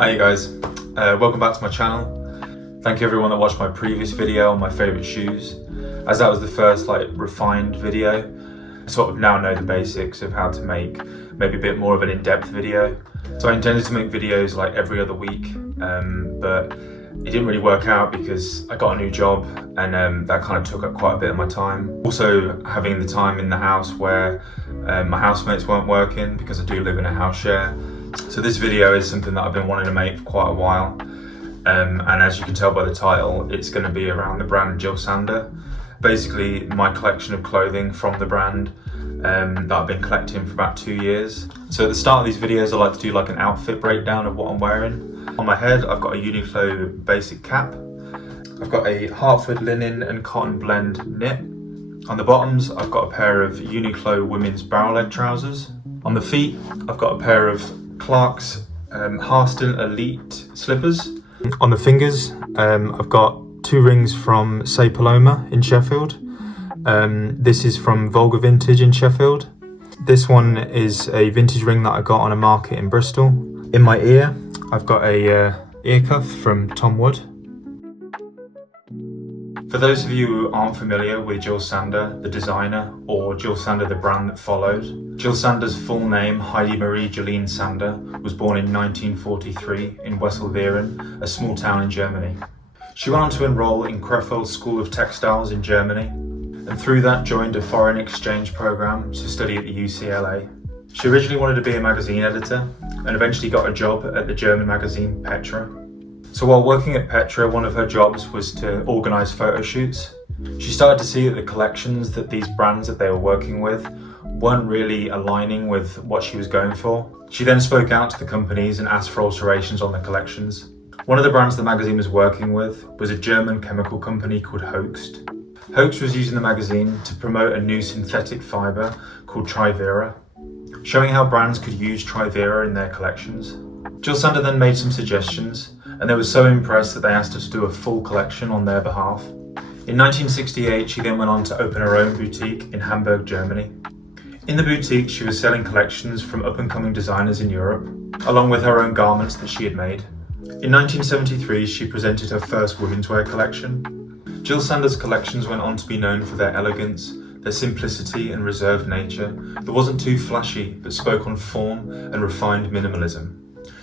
Hi guys, welcome back to my channel. Thank you everyone that watched my previous video on my favourite shoes. As that was the first refined video, I sort of now know the basics of how to make maybe a bit more of an in-depth video. So I intended to make videos every other week, but it didn't really work out because I got a new job and that kind of took up quite a bit of my time. Also having the time in the house where my housemates weren't working because I do live in a house share. So this video is something that I've been wanting to make for quite a while, and as you can tell by the title, it's going to be around the brand Jil Sander. Basically my collection of clothing from the brand that I've been collecting for about 2 years. So at the start of these videos I like to do an outfit breakdown of what I'm wearing. On my head I've got a Uniqlo basic cap. I've got a Hartford linen and cotton blend knit. On the bottoms I've got a pair of Uniqlo women's barrel leg trousers. On the feet I've got a pair of Clark's Harston Elite slippers. On the fingers I've got 2 rings from Say Paloma in Sheffield. This is from Vulgar Vintage in Sheffield. This one is a vintage ring that I got on a market in Bristol. In my ear I've got a ear cuff from Tom Wood. For those of you who aren't familiar with Jil Sander, the designer, or Jil Sander, the brand that followed, Jil Sander's full name, Heidi Marie Jolene Sander, was born in 1943 in Wesselvieren, a small town in Germany. She went on to enroll in Krefeld School of Textiles in Germany, and through that joined a foreign exchange program to study at the UCLA. She originally wanted to be a magazine editor, and eventually got a job at the German magazine Petra. So while working at Petra, one of her jobs was to organise photo shoots. She started to see that the collections that these brands that they were working with weren't really aligning with what she was going for. She then spoke out to the companies and asked for alterations on the collections. One of the brands the magazine was working with was a German chemical company called Hoechst. Hoechst was using the magazine to promote a new synthetic fibre called Trivera, showing how brands could use Trivera in their collections. Jil Sander then made some suggestions, and they were so impressed that they asked her to do a full collection on their behalf. In 1968, she then went on to open her own boutique in Hamburg, Germany. In the boutique, she was selling collections from up-and-coming designers in Europe, along with her own garments that she had made. In 1973, she presented her first women's wear collection. Jil Sander's collections went on to be known for their elegance, their simplicity and reserved nature that wasn't too flashy, but spoke on form and refined minimalism.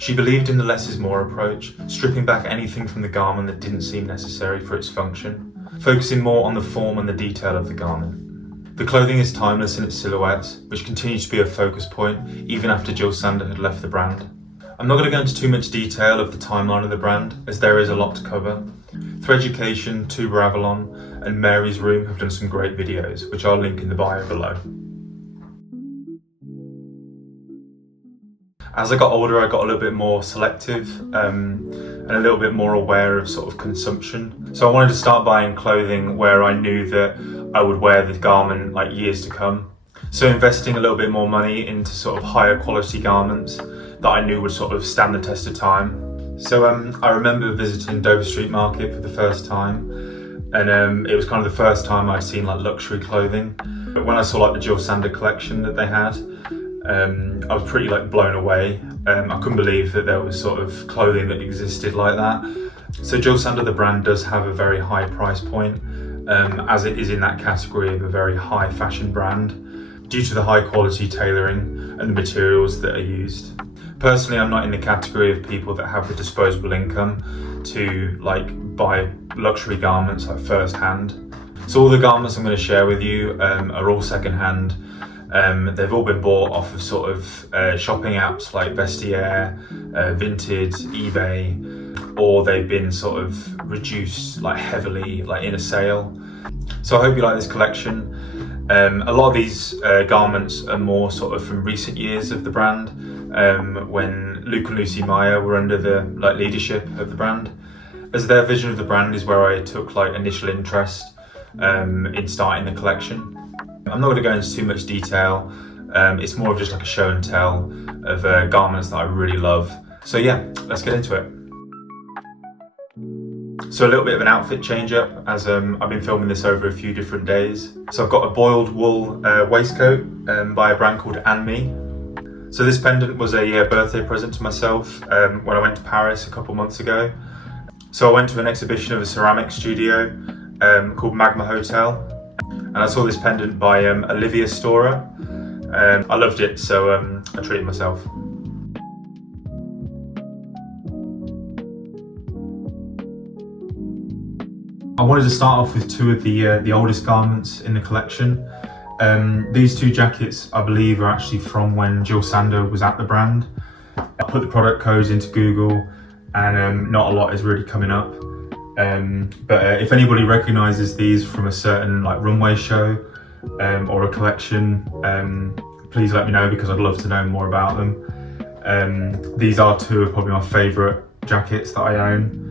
She believed in the less is more approach, stripping back anything from the garment that didn't seem necessary for its function, focusing more on the form and the detail of the garment. The clothing is timeless in its silhouettes, which continues to be a focus point even after Jil Sander had left the brand. I'm not going to go into too much detail of the timeline of the brand, as there is a lot to cover. Threaducation, Tuba, Avalon and Mary's Room have done some great videos, which I'll link in the bio below. As I got older, I got a little bit more selective and a little bit more aware of sort of consumption. So I wanted to start buying clothing where I knew that I would wear the garment years to come. So investing a little bit more money into sort of higher quality garments that I knew would sort of stand the test of time. So I remember visiting Dover Street Market for the first time, and it was kind of the first time I'd seen luxury clothing. But when I saw the Jil Sander collection that they had, I was pretty blown away. I couldn't believe that there was sort of clothing that existed like that. So Jil Sander, the brand, does have a very high price point, as it is in that category of a very high fashion brand, due to the high quality tailoring and the materials that are used. Personally, I'm not in the category of people that have the disposable income to buy luxury garments first hand. So all the garments I'm going to share with you are all second hand. They've all been bought off of sort of shopping apps like Vestiaire, Vinted, eBay, or they've been sort of reduced heavily in a sale. So I hope you like this collection. A lot of these garments are more sort of from recent years of the brand, when Luke and Lucie Meier were under the leadership of the brand, as their vision of the brand is where I took initial interest in starting the collection. I'm not going to go into too much detail. It's more of just a show and tell of garments that I really love. So yeah, let's get into it. So a little bit of an outfit change up, as I've been filming this over a few different days. So I've got a boiled wool waistcoat by a brand called Me. So this pendant was a birthday present to myself when I went to Paris a couple months ago. So I went to an exhibition of a ceramic studio called Magma Hotel, and I saw this pendant by Olivia Storer. I loved it, so I treated myself. I wanted to start off with two of the oldest garments in the collection. These two jackets, I believe, are actually from when Jil Sander was at the brand. I put the product codes into Google, and not a lot is really coming up. But if anybody recognises these from a certain runway show or a collection, please let me know, because I'd love to know more about them. These are two of probably my favourite jackets that I own.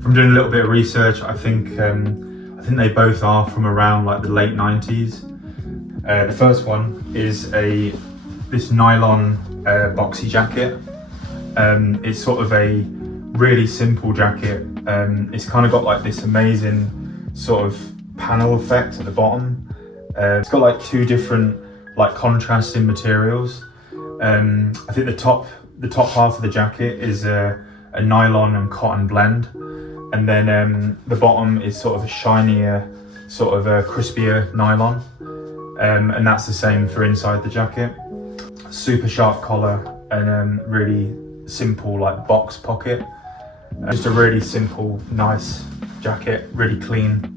From doing a little bit of research, I think they both are from around the late 90s. The first one is this nylon boxy jacket. It's sort of a really simple jacket. It's kind of got this amazing sort of panel effect at the bottom. It's got two different contrasting materials. I think the top half of the jacket is a nylon and cotton blend, and then the bottom is sort of a shinier, sort of a crispier nylon, and that's the same for inside the jacket. Super sharp collar and really simple box pocket. Just a really simple, nice jacket, really clean.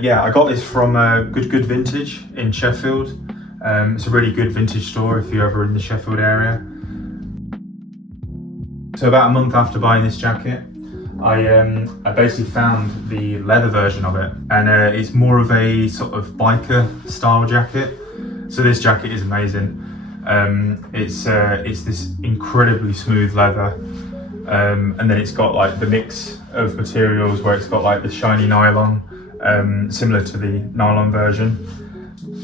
Yeah, I got this from Good Vintage in Sheffield. It's a really good vintage store if you're ever in the Sheffield area. So about a month after buying this jacket, I basically found the leather version of it, and it's more of a sort of biker style jacket. So this jacket is amazing. It's this incredibly smooth leather, and then it's got the mix of materials where it's got the shiny nylon, similar to the nylon version.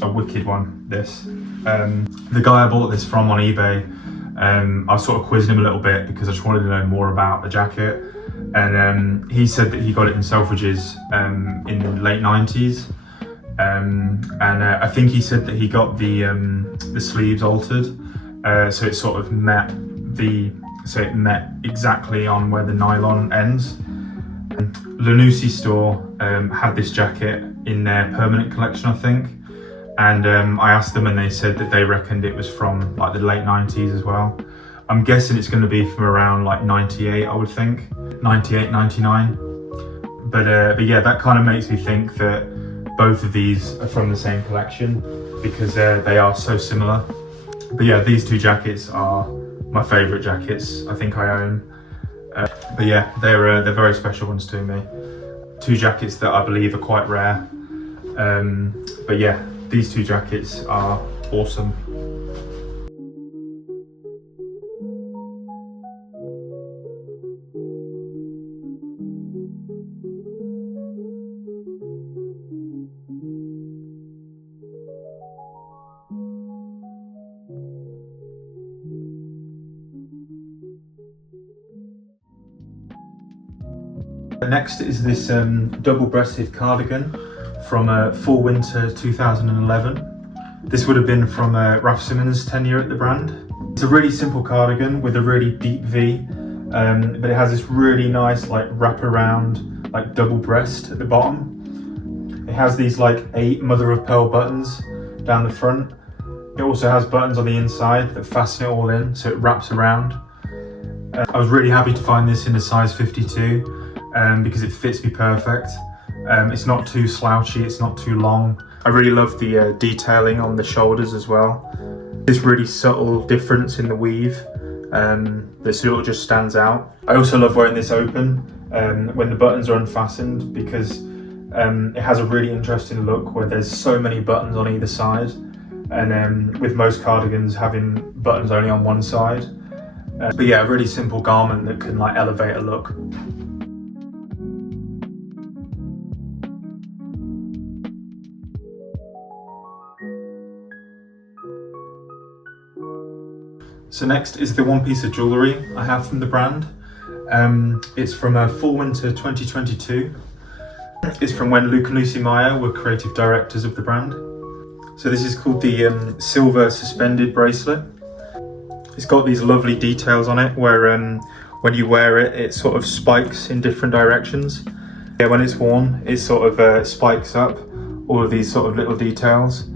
A wicked one, this. The guy I bought this from on eBay, I was sort of quizzing him a little bit because I just wanted to know more about the jacket, and he said that he got it in Selfridges in the late 90s, and I think he said that he got the sleeves altered, so it sort of met exactly on where the nylon ends. Le Lucie store had this jacket in their permanent collection, I think, and I asked them and they said that they reckoned it was from the late 90s as well. I'm guessing it's going to be from around 98, I would think, 98, 99. But yeah, that kind of makes me think that both of these are from the same collection, because they are so similar. But yeah, these two jackets are my favourite jackets I think I own. But yeah, they're very special ones to me. Two jackets that I believe are quite rare. But yeah, these two jackets are awesome. Next is this double-breasted cardigan from Fall Winter 2011. This would have been from Raf Simon's tenure at the brand. It's a really simple cardigan with a really deep V, but it has this really nice wrap-around double breast at the bottom. It has these 8 mother-of-pearl buttons down the front. It also has buttons on the inside that fasten it all in, so it wraps around. I was really happy to find this in a size 52. Because it fits me perfect. It's not too slouchy, it's not too long. I really love the detailing on the shoulders as well. This really subtle difference in the weave that sort of just stands out. I also love wearing this open when the buttons are unfastened, because it has a really interesting look where there's so many buttons on either side, and with most cardigans having buttons only on one side. But yeah, a really simple garment that can elevate a look. So next is the one piece of jewellery I have from the brand. It's from Fall Winter 2022. It's from when Luke and Lucie Meier were creative directors of the brand. So this is called the Silver Suspended Bracelet. It's got these lovely details on it where when you wear it, it sort of spikes in different directions. Yeah, when it's worn, it sort of spikes up all of these sort of little details.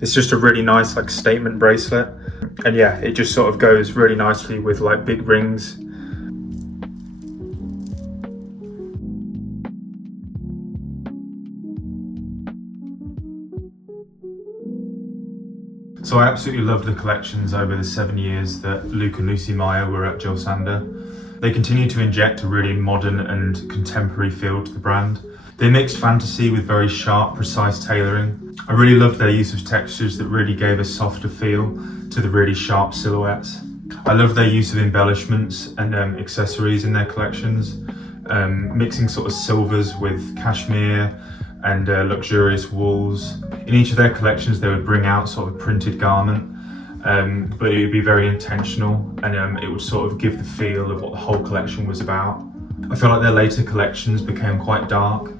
It's just a really nice like statement bracelet. And yeah, it just sort of goes really nicely with like big rings. So I absolutely love the collections over the 7 years that Luke and Lucie Meier were at Jil Sander. They continue to inject a really modern and contemporary feel to the brand. They mixed fantasy with very sharp, precise tailoring. I really loved their use of textures that really gave a softer feel to the really sharp silhouettes. I love their use of embellishments and accessories in their collections, mixing sort of silvers with cashmere and luxurious wools. In each of their collections they would bring out sort of a printed garment, but it would be very intentional, and it would sort of give the feel of what the whole collection was about. I feel like their later collections became quite dark,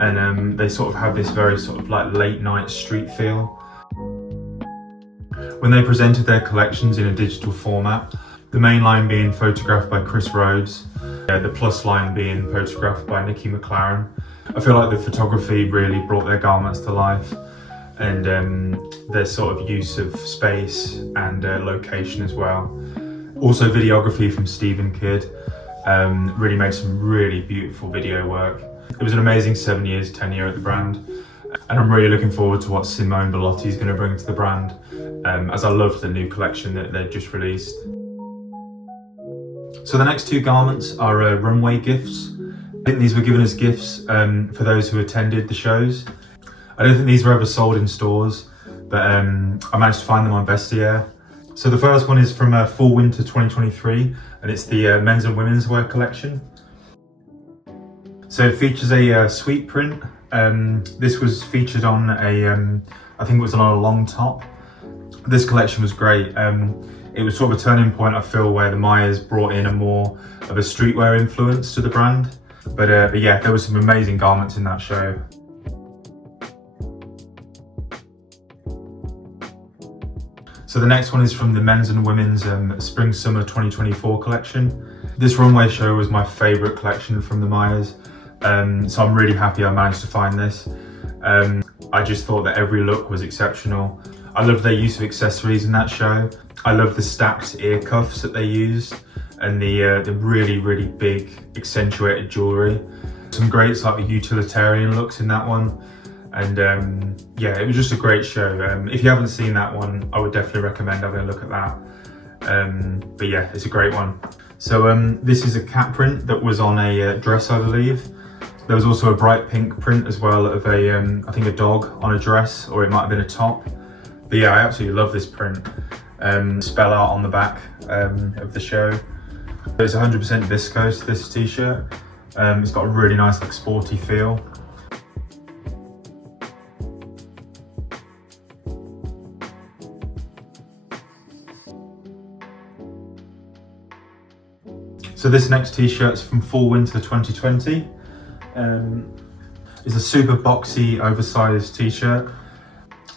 and they sort of have this very sort of like late night street feel. When they presented their collections in a digital format, the main line being photographed by Chris Rhodes, the plus line being photographed by Nikki McLaren, I feel like the photography really brought their garments to life, and their sort of use of space and location as well. Also videography from Stephen Kidd really made some really beautiful video work. It was an amazing 7 years tenure at the brand, and I'm really looking forward to what Simone Bellotti is going to bring to the brand, as I love the new collection that they've just released. So the next two garments are Runway Gifts. I think these were given as gifts for those who attended the shows. I don't think these were ever sold in stores, but I managed to find them on Vestiaire. So the first one is from Fall Winter 2023, and it's the men's and women's wear collection. So it features a sweet print. This was featured on I think it was on a long top. This collection was great. It was sort of a turning point, I feel, where the Meiers brought in a more of a streetwear influence to the brand. But yeah, there were some amazing garments in that show. So the next one is from the men's and women's Spring Summer 2024 collection. This runway show was my favourite collection from the Meiers, so I'm really happy I managed to find this. I just thought that every look was exceptional. I loved their use of accessories in that show. I loved the stacked ear cuffs that they used, and the really, really big accentuated jewellery. Some great sort of utilitarian looks in that one. And yeah, it was just a great show. If you haven't seen that one, I would definitely recommend having a look at that. But yeah, it's a great one. So this is a cat print that was on a dress, I believe. There was also a bright pink print as well of I think a dog on a dress, or it might have been a top. But yeah, I absolutely love this print. Spell art on the back of the show. It's 100% viscose, this t-shirt. It's got a really nice like sporty feel. So this next t-shirt's from Fall Winter 2020. It's a super boxy, oversized t-shirt.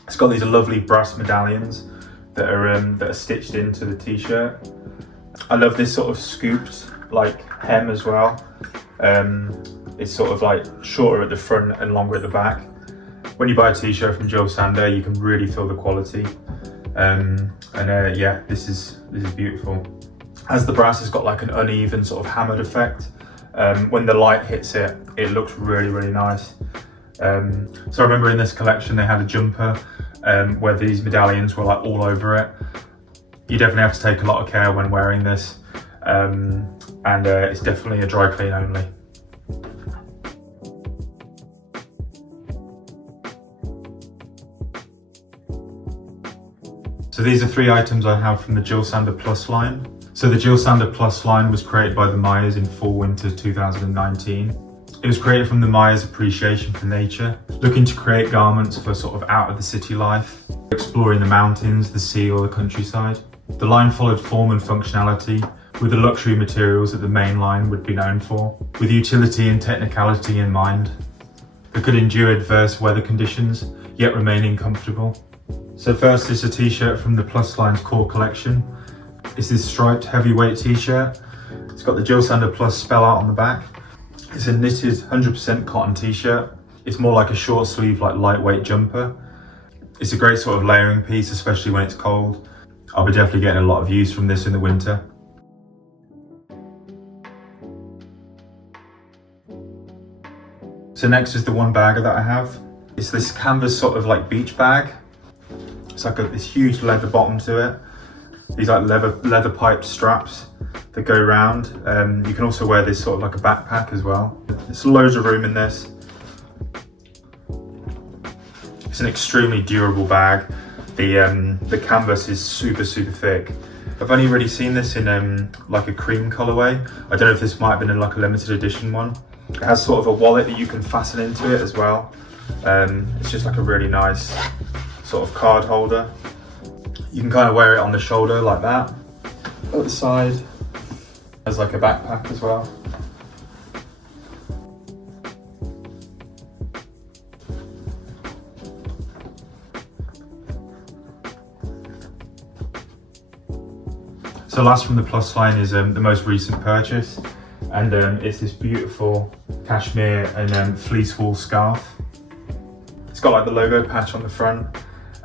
It's got these lovely brass medallions that are stitched into the t-shirt. I love this sort of scooped like hem as well. It's sort of like shorter at the front and longer at the back. When you buy a t-shirt from Jil Sander, you can really feel the quality. Yeah, this is beautiful. As the brass has got like an uneven sort of hammered effect, when the light hits it, it looks really, really nice. So I remember in this collection they had a jumper where these medallions were like all over it. You definitely have to take a lot of care when wearing this, and it's definitely a dry clean only. So these are 3 items I have from the Jil Sander Plus line. So the Jil Sander Plus line was created by the Meiers in Fall Winter 2019. It was created from the Meiers' appreciation for nature, looking to create garments for sort of out of the city life, exploring the mountains, the sea or the countryside. The line followed form and functionality with the luxury materials that the main line would be known for, with utility and technicality in mind. It could endure adverse weather conditions, yet remaining comfortable. So first is a t-shirt from the Plus line's core collection. It's this striped heavyweight t-shirt. It's got the Jil Sander Plus spell out on the back. It's a knitted 100% cotton t-shirt. It's more like a short sleeve, like lightweight jumper. It's a great sort of layering piece, especially when it's cold. I'll be definitely getting a lot of use from this in the winter. So next is the one bagger that I have. It's this canvas sort of like beach bag. It's like this huge leather bottom to it. These like leather pipe straps that go around. You can also wear this sort of like a backpack as well. There's loads of room in this. It's an extremely durable bag. The canvas is super thick. I've only really seen this in like a cream colorway. I don't know if this might have been in like a limited edition one. It has sort of a wallet that you can fasten into it as well. It's just like a really nice sort of card holder. You can kind of wear it on the shoulder like that. At the side, as like a backpack as well. So last from the Plus line is the most recent purchase, and it's this beautiful cashmere and fleece wool scarf. It's got like the logo patch on the front,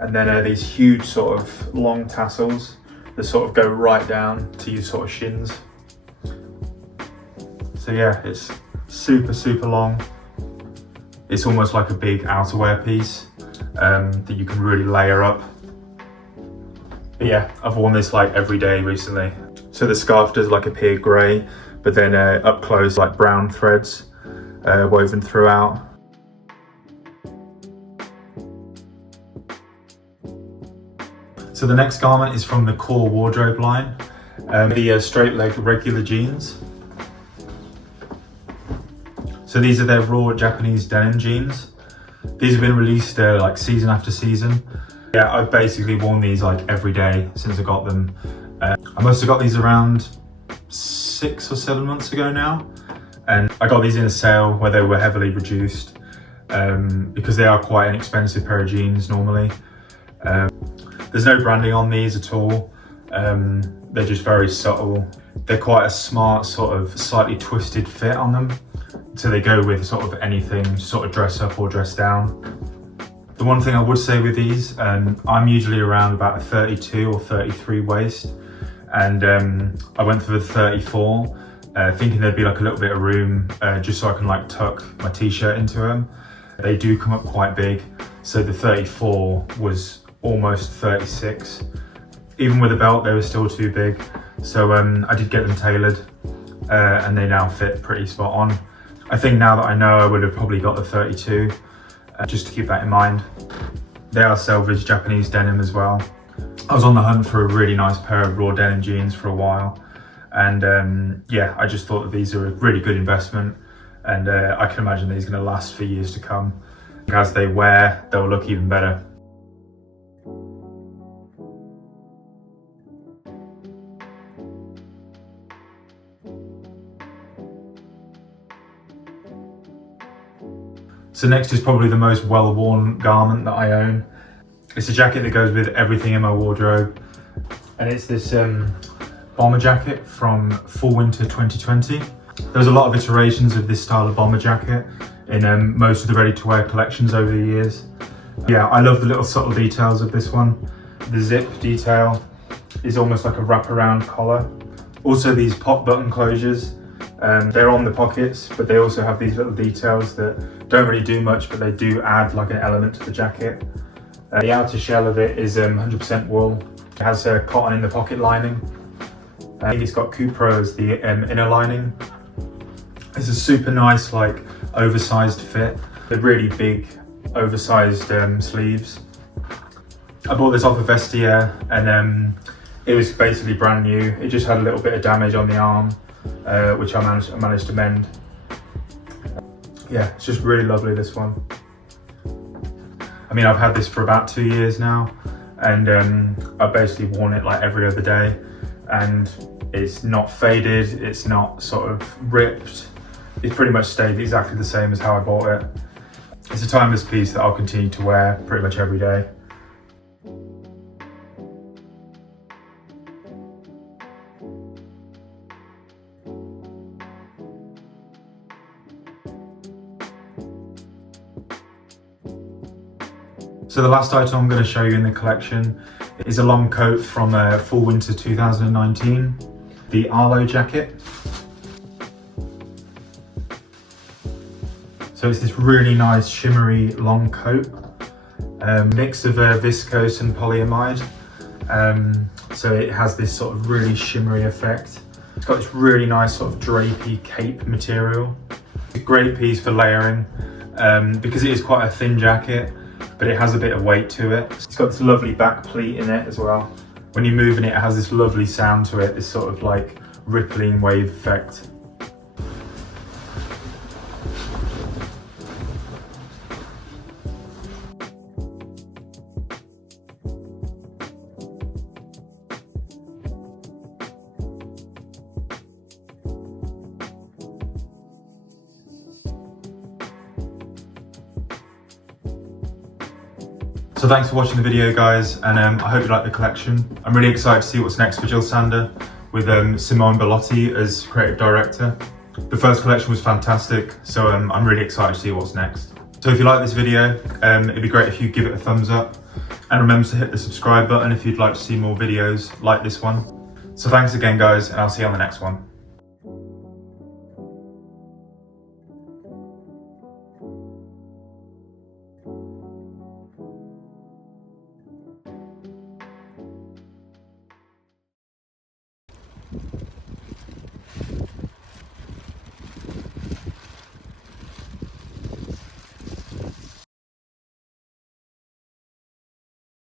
and then these huge sort of long tassels that sort of go right down to your sort of shins. So yeah, it's super long. It's almost like a big outerwear piece that you can really layer up. But yeah, I've worn this like every day recently. So the scarf does like appear grey, but then up close like brown threads woven throughout. So the next garment is from the core wardrobe line, the straight leg regular jeans. So these are their raw Japanese denim jeans. These have been released like season after season. Yeah, I've basically worn these like every day since I got them. I must have got these around 6 or 7 months ago now. And I got these in a sale where they were heavily reduced because they are quite an expensive pair of jeans normally. There's no branding on these at all. They're just very subtle. They're quite a smart sort of slightly twisted fit on them. So they go with sort of anything, sort of dress up or dress down. The one thing I would say with these, I'm usually around about a 32 or 33 waist, and I went for the 34, thinking there'd be like a little bit of room just so I can like tuck my t-shirt into them. They do come up quite big, so the 34 was almost 36. Even with a belt, they were still too big, so I did get them tailored, and they now fit pretty spot on. I think now that I know, I would have probably got the 32. Just to keep that in mind. They are selvage Japanese denim as well. I was on the hunt for a really nice pair of raw denim jeans for a while, and yeah, I just thought that these are a really good investment, and I can imagine these are going to last for years to come. As they wear, they'll look even better. So next is probably the most well-worn garment that I own. It's a jacket that goes with everything in my wardrobe, and it's this bomber jacket from Fall Winter 2020. There's a lot of iterations of this style of bomber jacket in most of the ready-to-wear collections over the years. Yeah, I love the little subtle details of this one. The zip detail is almost like a wraparound collar. Also these pop button closures. They're on the pockets, but they also have these little details that don't really do much, but they do add like an element to the jacket. The outer shell of it is 100% wool. It has cotton in the pocket lining. I think it's got Cupro as the inner lining. It's a super nice, like oversized fit. They're really big, oversized sleeves. I bought this off of Vestiaire, and it was basically brand new. It just had a little bit of damage on the arm, which I managed to mend. Yeah, it's just really lovely, this one. I mean, I've had this for about 2 years now, and I've basically worn it like every other day, and it's not faded, it's not sort of ripped. It's pretty much stayed exactly the same as how I bought it. It's a timeless piece that I'll continue to wear pretty much every day. So the last item I'm going to show you in the collection is a long coat from Fall Winter 2019, the Arlo jacket. So it's this really nice shimmery long coat, mix of viscose and polyamide. So it has this sort of really shimmery effect. It's got this really nice sort of drapey cape material. It's a great piece for layering because it is quite a thin jacket, but it has a bit of weight to it. It's got this lovely back pleat in it as well. When you're moving it, it has this lovely sound to it, this sort of like rippling wave effect. So thanks for watching the video, guys, and I hope you like the collection. I'm really excited to see what's next for Jil Sander with Simone Bellotti as creative director. The first collection was fantastic, so I'm really excited to see what's next. So if you like this video, it'd be great if you give it a thumbs up, and remember to hit the subscribe button if you'd like to see more videos like this one. So thanks again, guys, and I'll see you on the next one.